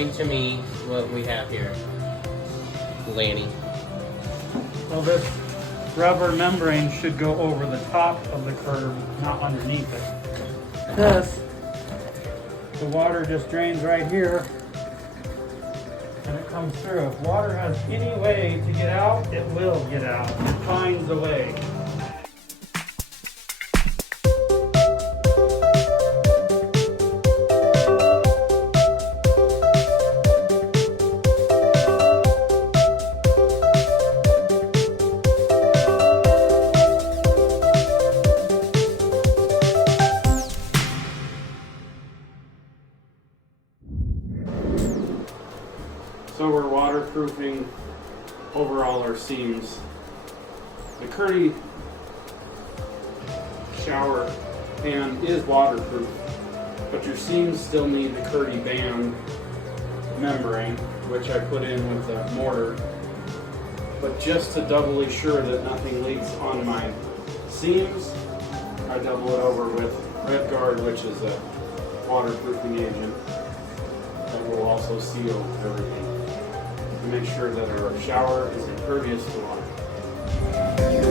explain to me what we have here, Lanny. Well, this rubber membrane should go over the top of the curb, not underneath it. This, the water just drains right here and it comes through. If water has any way to get out, it will get out. It finds a way. So we're waterproofing over all our seams. The Curdy shower pan is waterproof, but your seams still need the Curdy band membrane, which I put in with the mortar. But just to doubly sure that nothing leaks on my seams, I double it over with Red Guard, which is a waterproofing agent that will also seal everything to make sure that our shower is impervious to water.